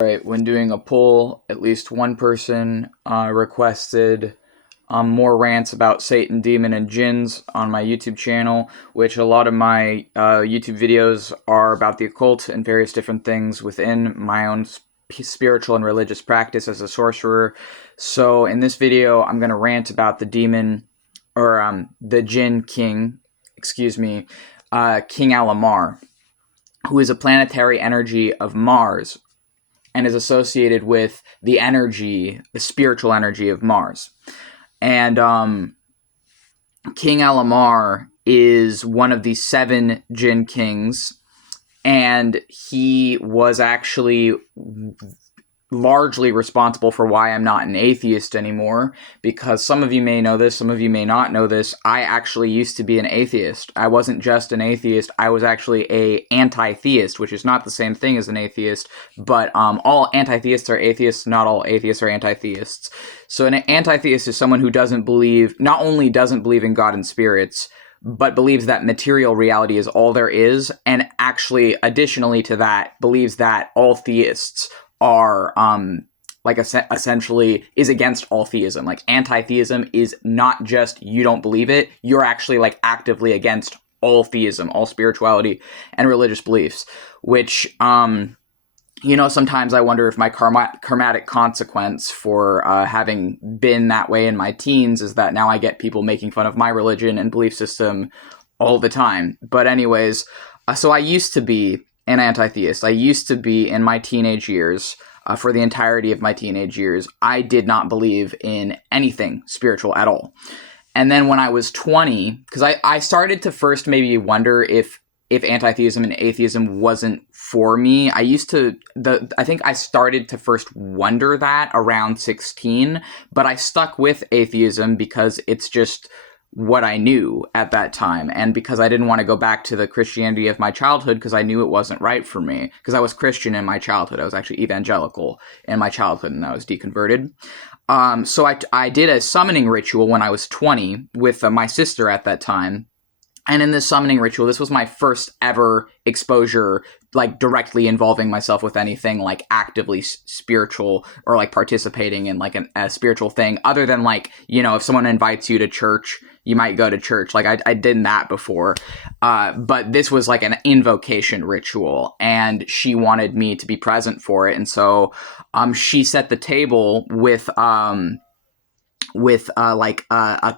Right, when doing a poll, at least one person requested more rants about Satan, demon, and jinns on my YouTube channel, which a lot of my YouTube videos are about the occult and various different things within my own spiritual and religious practice as a sorcerer. So in this video, I'm going to rant about the demon, or the jinn king, excuse me, King Ahmar, who is a planetary energy of Mars, and is associated with the energy, the spiritual energy of Mars. And King Ahmar is one of the 7 Jinn Kings, and he was actually largely responsible for why I'm not an atheist anymore, because some of you may know this, some of you may not know this. I actually used to be an atheist. I wasn't just an atheist, I was actually a anti-theist, which is not the same thing as an atheist, but all anti-theists are atheists, not all atheists are anti-theists. So an anti-theist is someone who doesn't believe, not only doesn't believe in God and spirits, but believes that material reality is all there is, and actually, additionally to that, believes that all theists are essentially is against all theism. Like, anti-theism is not just you don't believe it, you're actually like actively against all theism, all spirituality and religious beliefs, which sometimes I wonder if my karmatic consequence for having been that way in my teens is that now I get people making fun of my religion and belief system all the time. But anyways, so I used to be an anti-theist. I used to be, in my teenage years, for the entirety of my teenage years, I did not believe in anything spiritual at all. And then when I was 20, because I started to first maybe wonder if anti-theism and atheism wasn't for me. I think I started to first wonder that around 16, but I stuck with atheism because it's just what I knew at that time, and because I didn't want to go back to the Christianity of my childhood, because I knew it wasn't right for me, because I was Christian in my childhood. I was actually evangelical in my childhood, and I was deconverted. So I did a summoning ritual when I was 20 with my sister at that time. And in this summoning ritual, this was my first ever exposure, like directly involving myself with anything like actively spiritual, or like participating in like a spiritual thing, other than like, if someone invites you to church, you might go to church. Like I did that before. But this was like an invocation ritual, and she wanted me to be present for it. And so she set the table with a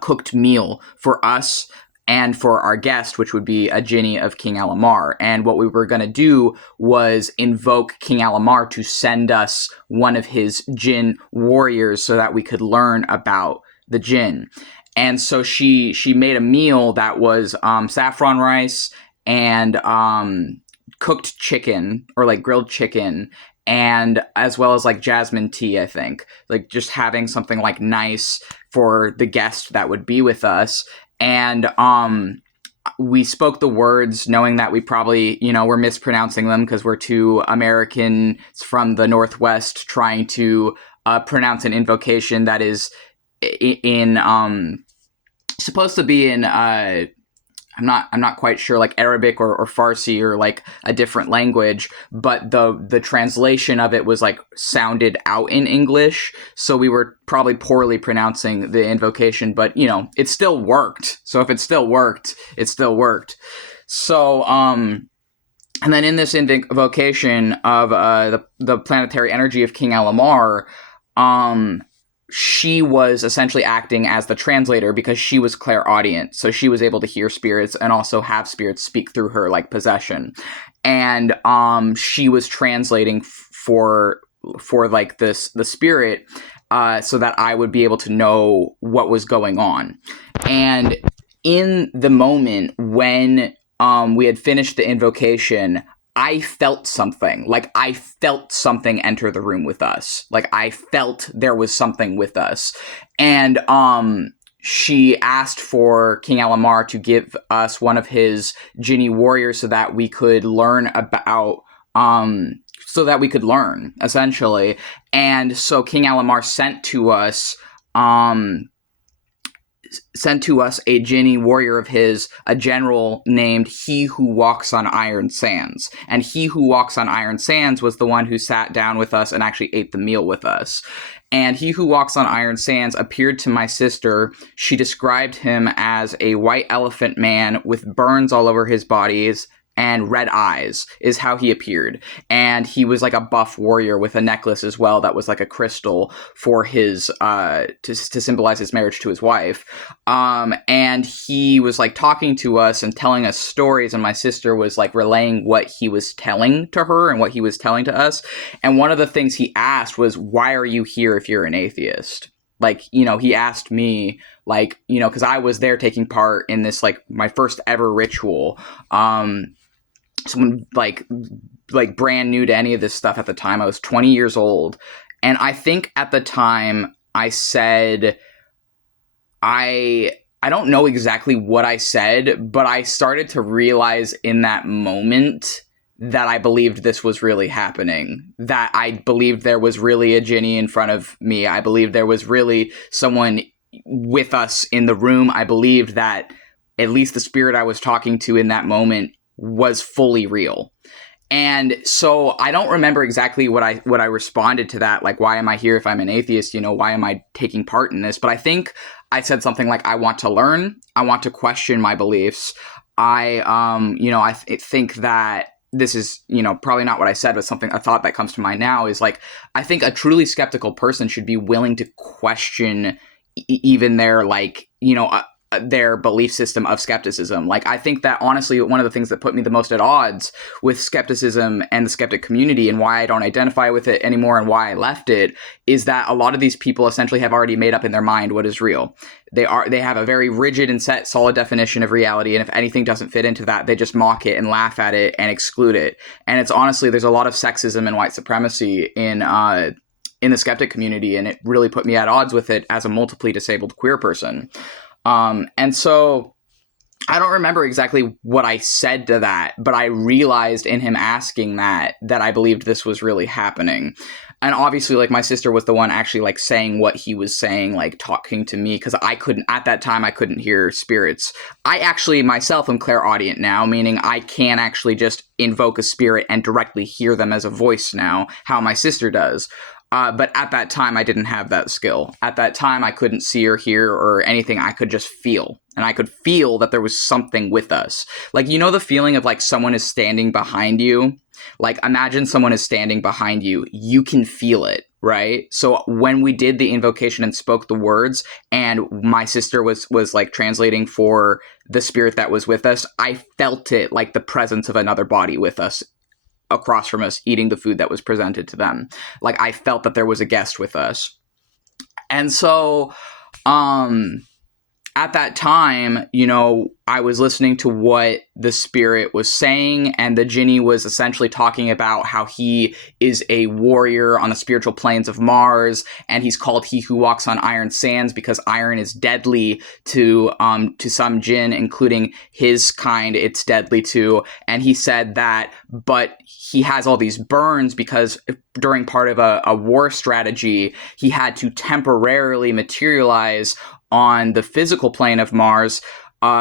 cooked meal for us and for our guest, which would be a jinni of King Ahmar. And what we were going to do was invoke King Ahmar to send us one of his jinn warriors so that we could learn about the jinn. And so she made a meal that was saffron rice and cooked chicken, or like grilled chicken, and as well as like jasmine tea, I think. Like just having something like nice for the guest that would be with us. And we spoke the words knowing that we probably, we're mispronouncing them because we're 2 Americans from the Northwest trying to pronounce an invocation that is supposed to be in I'm not quite sure, like Arabic or Farsi, or like a different language, but the translation of it was like sounded out in English, so we were probably poorly pronouncing the invocation, but it still worked. So if it still worked, it still worked. So and then in this invocation of the planetary energy of King Ahmar, she was essentially acting as the translator because she was clairaudient. So she was able to hear spirits and also have spirits speak through her like possession. And she was translating for like the spirit so that I would be able to know what was going on. And in the moment when we had finished the invocation, I felt something. Like, I felt something enter the room with us. Like, I felt there was something with us. And she asked for King Ahmar to give us one of his jinni warriors so that we could learn about essentially. And so King Ahmar sent to us sent to us a Jinni warrior of his, a general named He Who Walks on Iron Sands. And He Who Walks on Iron Sands was the one who sat down with us and actually ate the meal with us. And He Who Walks on Iron Sands appeared to my sister. She described him as a white elephant man with burns all over his bodies and red eyes is how he appeared. And he was like a buff warrior with a necklace as well that was like a crystal for his to symbolize his marriage to his wife. And he was like talking to us and telling us stories, and my sister was like relaying what he was telling to her and what he was telling to us. And one of the things he asked was, why are you here if you're an atheist? Like, you know, he asked me, like, you know, because I was there taking part in this, like, my first ever ritual. Someone like brand new to any of this stuff at the time. I was 20 years old. And I think at the time I said, I don't know exactly what I said, but I started to realize in that moment that I believed this was really happening, that I believed there was really a Jinni in front of me. I believed there was really someone with us in the room. I believed that at least the spirit I was talking to in that moment was fully real. And so I don't remember exactly what I responded to that. Like, why am I here if I'm an atheist? You know, why am I taking part in this? But I think I said something like, I want to learn. I want to question my beliefs. I think that this is, you know, probably not what I said, but a thought that comes to mind now is like, I think a truly skeptical person should be willing to question even their, like, you know, their belief system of skepticism. Like, I think that honestly, one of the things that put me the most at odds with skepticism and the skeptic community, and why I don't identify with it anymore and why I left it, is that a lot of these people essentially have already made up in their mind what is real. They have a very rigid and set, solid definition of reality, and if anything doesn't fit into that, they just mock it and laugh at it and exclude it. And it's honestly, there's a lot of sexism and white supremacy in the skeptic community, and it really put me at odds with it as a multiply disabled queer person. And so I don't remember exactly what I said to that, but I realized in him asking that I believed this was really happening. And obviously, like, my sister was the one actually, like, saying what he was saying, like, talking to me, because at that time, I couldn't hear spirits. I actually myself am clairaudient now, meaning I can actually just invoke a spirit and directly hear them as a voice now, how my sister does. But at that time, I didn't have that skill. At that time, I couldn't see or hear or anything. I could just feel. And I could feel that there was something with us. Like, you know the feeling of, like, someone is standing behind you? Like, imagine someone is standing behind you. You can feel it, right? So when we did the invocation and spoke the words, and my sister was like, translating for the spirit that was with us, I felt it, like the presence of another body with us, across from us, eating the food that was presented to them. Like, I felt that there was a guest with us. And so, at that time, you know, I was listening to what the spirit was saying, and the Jinni was essentially talking about how he is a warrior on the spiritual planes of Mars, and he's called He Who Walks on Iron Sands because iron is deadly to some jinn, including his kind. It's deadly to, and he said that, but he has all these burns because during part of a war strategy, he had to temporarily materialize on the physical plane of Mars,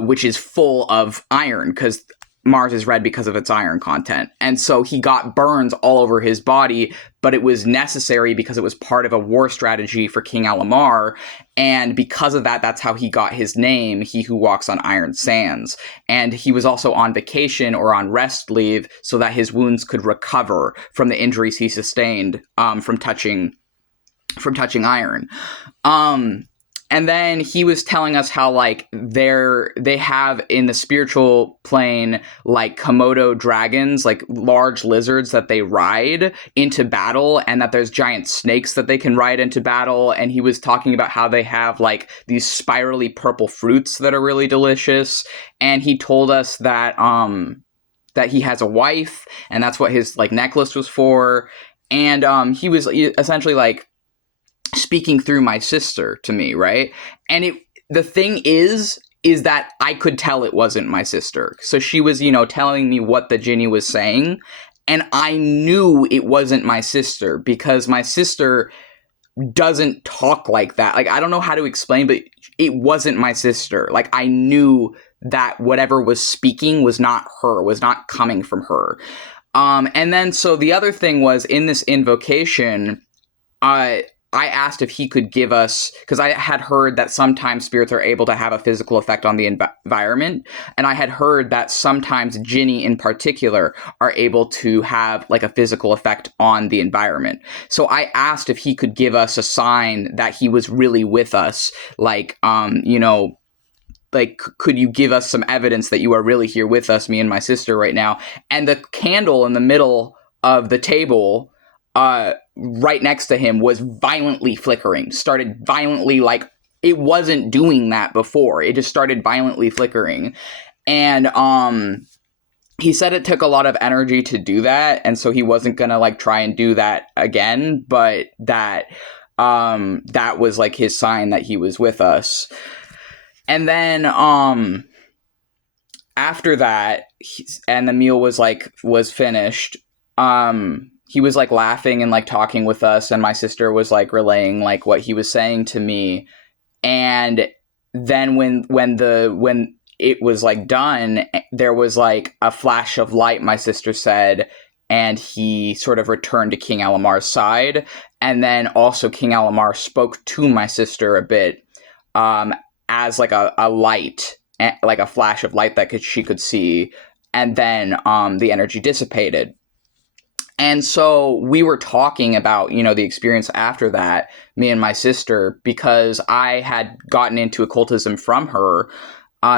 which is full of iron, because Mars is red because of its iron content. And so he got burns all over his body, but it was necessary because it was part of a war strategy for King Ahmar. And because of that, that's how he got his name, He Who Walks on Iron Sands. And he was also on vacation or on rest leave so that his wounds could recover from the injuries he sustained from touching iron. And then he was telling us how, like, they have in the spiritual plane, like, Komodo dragons, like large lizards that they ride into battle, and that there's giant snakes that they can ride into battle. And he was talking about how they have, like, these spirally purple fruits that are really delicious. And he told us that he has a wife, and that's what his, like, necklace was for. And he was essentially, like, speaking through my sister to me, right? And the thing is that I could tell it wasn't my sister. So she was, you know, telling me what the Jinni was saying, and I knew it wasn't my sister because my sister doesn't talk like that. Like, I don't know how to explain, but it wasn't my sister. Like, I knew that whatever was speaking was not her, was not coming from her. And then, so the other thing was, in this invocation, I asked if he could give us, because I had heard that sometimes spirits are able to have a physical effect on the environment. And I had heard that sometimes Jinni in particular are able to have like a physical effect on the environment. So I asked if he could give us a sign that he was really with us. Like, like, could you give us some evidence that you are really here with us, me and my sister right now? And the candle in the middle of the table, right next to him, was violently flickering, started violently, like, it wasn't doing that before. It just started violently flickering. And he said it took a lot of energy to do that, and so he wasn't gonna like try and do that again, but that that was like his sign that he was with us. And then after that, and the meal was finished, he was like laughing and like talking with us, and my sister was like relaying like what he was saying to me. And then when it was like done, there was like a flash of light, my sister said, and he sort of returned to King Alamar's side. And then also King Alamar spoke to my sister a bit, as like a light, like a flash of light that she could see. And then the energy dissipated. And so we were talking about, the experience after that, me and my sister, because I had gotten into occultism from her.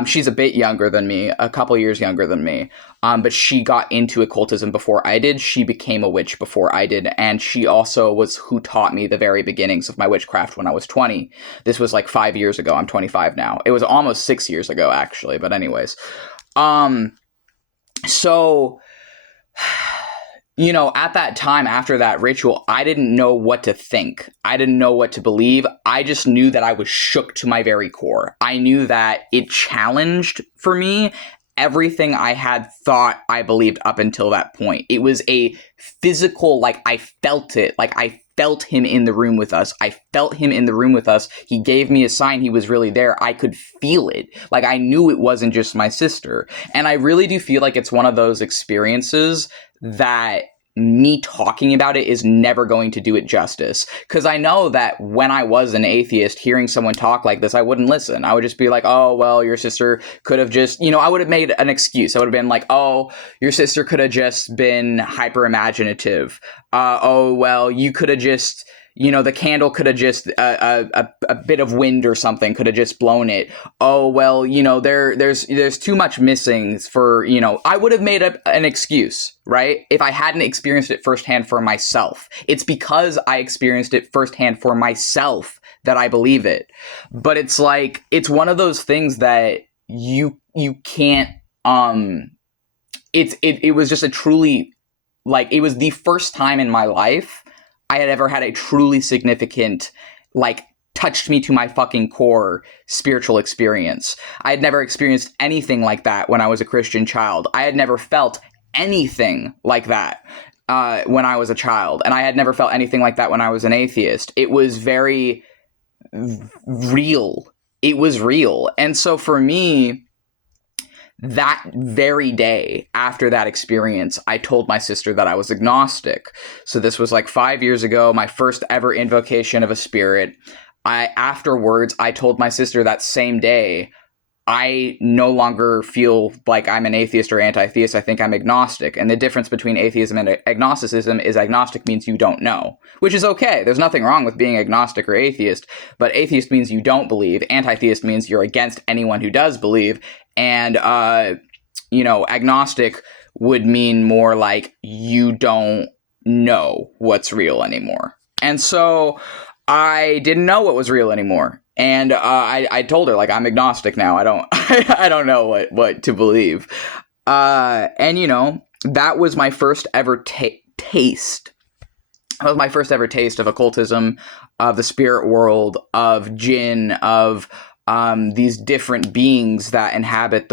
She's a bit younger than me, a couple years younger than me, but she got into occultism before I did. She became a witch before I did, and she also was who taught me the very beginnings of my witchcraft when I was 20. This was like 5 years ago. I'm 25 now. It was almost 6 years ago, actually, but anyways. So... at that time, after that ritual, I didn't know what to think. I didn't know what to believe. I just knew that I was shook to my very core. I knew that it challenged, for me, everything I had thought I believed up until that point. It was a physical, like, I felt it. Like, I felt him in the room with us. I felt him in the room with us. He gave me a sign he was really there. I could feel it. Like, I knew it wasn't just my sister. And I really do feel like it's one of those experiences that me talking about it is never going to do it justice. Because I know that when I was an atheist, hearing someone talk like this, I wouldn't listen. I would just be like, oh, well, your sister could have just, I would have made an excuse. I would have been like, oh, your sister could have just been hyper imaginative. Oh, well, you could have just... the candle could have just, a bit of wind or something could have just blown it. Oh, well, there's too much missing for, I would have made an excuse, right? If I hadn't experienced it firsthand for myself. It's because I experienced it firsthand for myself that I believe it. But it's like, it's one of those things that you can't, it was just a truly, like, it was the first time in my life I had ever had a truly significant, like, touched me to my fucking core spiritual experience. I had never experienced anything like that when I was a Christian child. I had never felt anything like that when I was a child. And I had never felt anything like that when I was an atheist. It was very real. It was real. And so for me... that very day after that experience, I told my sister that I was agnostic. So this was like 5 years ago, my first ever invocation of a spirit. Afterwards, I told my sister that same day, I no longer feel like I'm an atheist or anti-theist. I think I'm agnostic. And the difference between atheism and agnosticism is agnostic means you don't know, which is okay. There's nothing wrong with being agnostic or atheist, but atheist means you don't believe. Anti-theist means you're against anyone who does believe. And, agnostic would mean more like you don't know what's real anymore. And so I didn't know what was real anymore. And I told her, like, I'm agnostic now. I don't I don't know what to believe. And, that was my first ever taste. That was my first ever taste of occultism, of the spirit world, of jinn, of these different beings that inhabit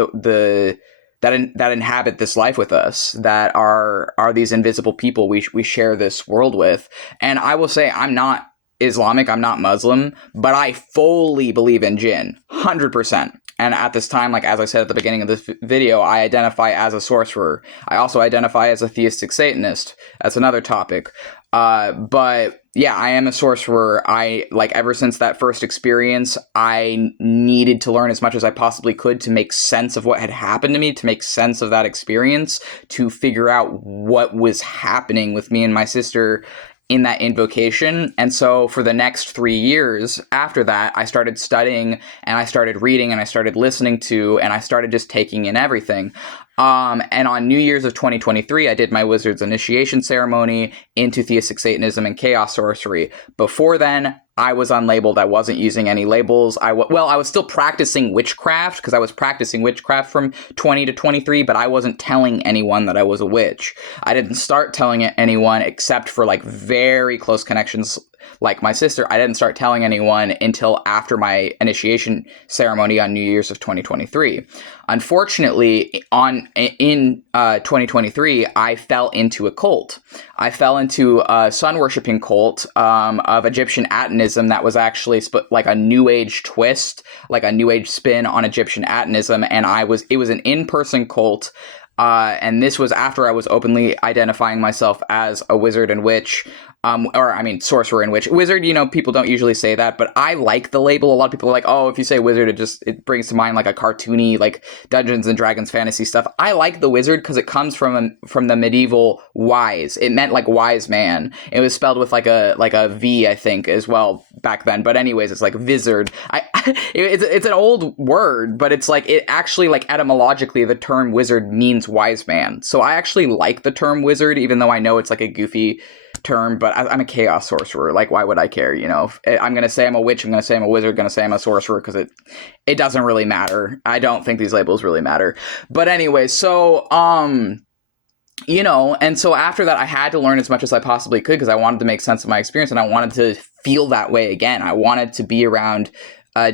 that inhabit this life with us, that are these invisible people we share this world with. And I will say, I'm not Islamic, I'm not Muslim, but I fully believe in jinn, 100%. And at this time, like as I said at the beginning of this video, I identify as a sorcerer. I also identify as a theistic Satanist. That's another topic. But yeah, I am a sorcerer. I, like, ever since that first experience, I needed to learn as much as I possibly could to make sense of what had happened to me, to make sense of that experience, to figure out what was happening with me and my sister in that invocation. And so for the next 3 years after that, I started studying and I started reading and I started listening to, and I started just taking in everything. And on New Year's of 2023, I did my wizard's initiation ceremony into theistic Satanism and chaos sorcery. Before then, I was unlabeled. I wasn't using any labels. I was still practicing witchcraft, because I was practicing witchcraft from 20 to 23, but I wasn't telling anyone that I was a witch. I didn't start telling anyone except for like very close connections like my sister. I didn't start telling anyone until after my initiation ceremony on New Year's of 2023. Unfortunately, in 2023, I fell into a cult. I fell into a sun-worshipping cult of Egyptian Atonism that was actually like a New Age twist, like a New Age spin on Egyptian Atonism, and it was an in-person cult. And this was after I was openly identifying myself as a wizard and witch, sorcerer and witch. Wizard, people don't usually say that, but I like the label. A lot of people are like, oh, if you say wizard, it brings to mind like a cartoony, like Dungeons and Dragons fantasy stuff. I like the wizard because it comes from the medieval wise. It meant like wise man. It was spelled with like a V, I think, as well back then. But anyways, it's like wizard. It's an old word, but it's like, it actually, like, etymologically, the term wizard means wise man. So I actually like the term wizard, even though I know it's like a goofy term, but I'm a chaos sorcerer. Like, why would I care? If I'm going to say I'm a witch, I'm going to say I'm a wizard, going to say I'm a sorcerer, because it doesn't really matter. I don't think these labels really matter. But anyway, so, and so after that, I had to learn as much as I possibly could, because I wanted to make sense of my experience, and I wanted to feel that way again. I wanted to be around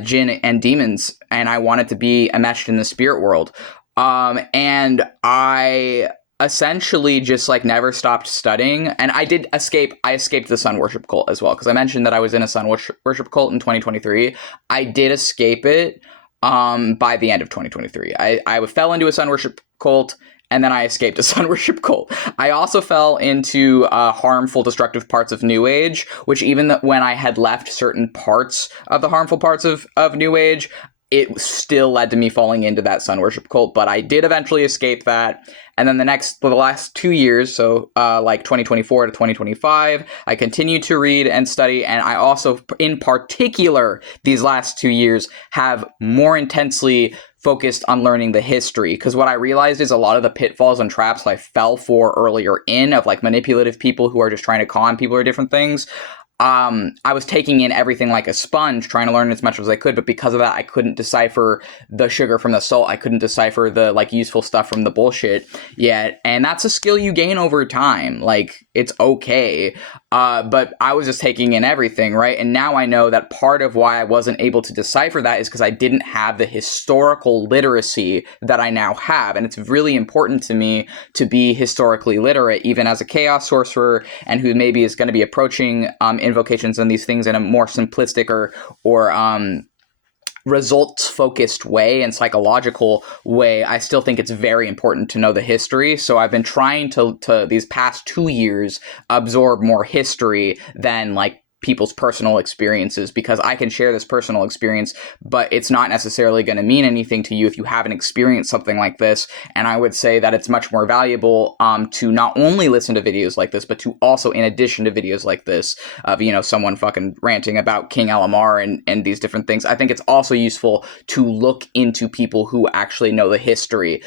jinn and demons, and I wanted to be enmeshed in the spirit world. And I essentially just like never stopped studying. And I escaped the sun worship cult as well, because I mentioned that I was in a sun worship cult in 2023. I did escape it by the end of 2023. I fell into a sun worship cult, and then I escaped a sun worship cult. I also fell into harmful, destructive parts of New Age, which even when I had left certain parts of the harmful parts of New Age, it still led to me falling into that sun worship cult. But I did eventually escape that. And then the last 2 years, so like 2024 to 2025, I continued to read and study. And I also, in particular, these last 2 years have more intensely focused on learning the history, because what I realized is a lot of the pitfalls and traps I fell for earlier of like manipulative people who are just trying to con people or different things. I was taking in everything like a sponge, trying to learn as much as I could, but because of that, I couldn't decipher the sugar from the salt. I couldn't decipher the like useful stuff from the bullshit yet, and that's a skill you gain over time. Like, it's okay, but I was just taking in everything, right? And now I know that part of why I wasn't able to decipher that is because I didn't have the historical literacy that I now have, and it's really important to me to be historically literate, even as a chaos sorcerer, and who maybe is going to be approaching invocations and these things in a more simplistic or results-focused way and psychological way. I still think it's very important to know the history. So I've been trying to these past 2 years absorb more history than like people's personal experiences, because I can share this personal experience, but it's not necessarily going to mean anything to you if you haven't experienced something like this. And I would say that it's much more valuable to not only listen to videos like this, but to also, in addition to videos like this, of someone fucking ranting about King Ahmar and these different things, I think it's also useful to look into people who actually know the history.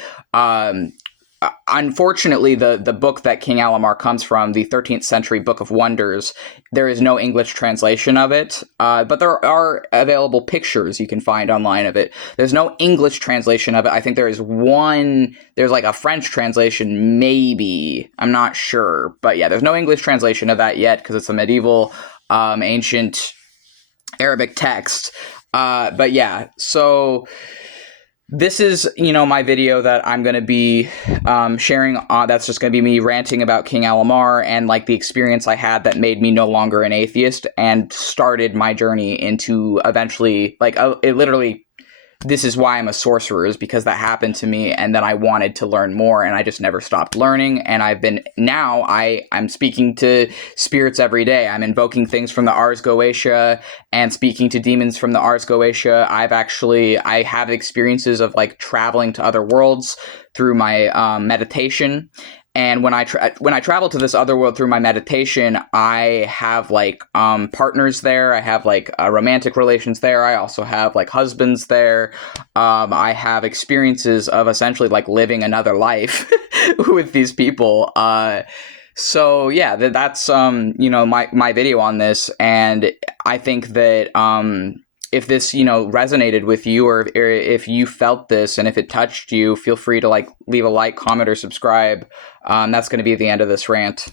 Unfortunately, the book that King Ahmar comes from, the 13th century Book of Wonders, there is no English translation of it, but there are available pictures you can find online of it. There's no English translation of it. I think there's like a French translation, maybe. I'm not sure. But yeah, there's no English translation of that yet, because it's a medieval, ancient Arabic text. But yeah, so this is, my video that I'm going to be sharing. That's just going to be me ranting about King Ahmar and like the experience I had that made me no longer an atheist and started my journey into eventually, like, it literally, this is why I'm a sorcerer, is because that happened to me, and then I wanted to learn more, and I just never stopped learning. And I'm speaking to spirits every day. I'm invoking things from the Ars Goetia and speaking to demons from the Ars Goetia. I have experiences of like traveling to other worlds through my meditation. And when I travel to this other world through my meditation, I have like partners there. I have like romantic relations there. I also have like husbands there. I have experiences of essentially like living another life with these people. So yeah, that's my video on this, and I think that if this, resonated with you, or if you felt this and if it touched you, feel free to like leave a like, comment, or subscribe. That's going to be the end of this rant.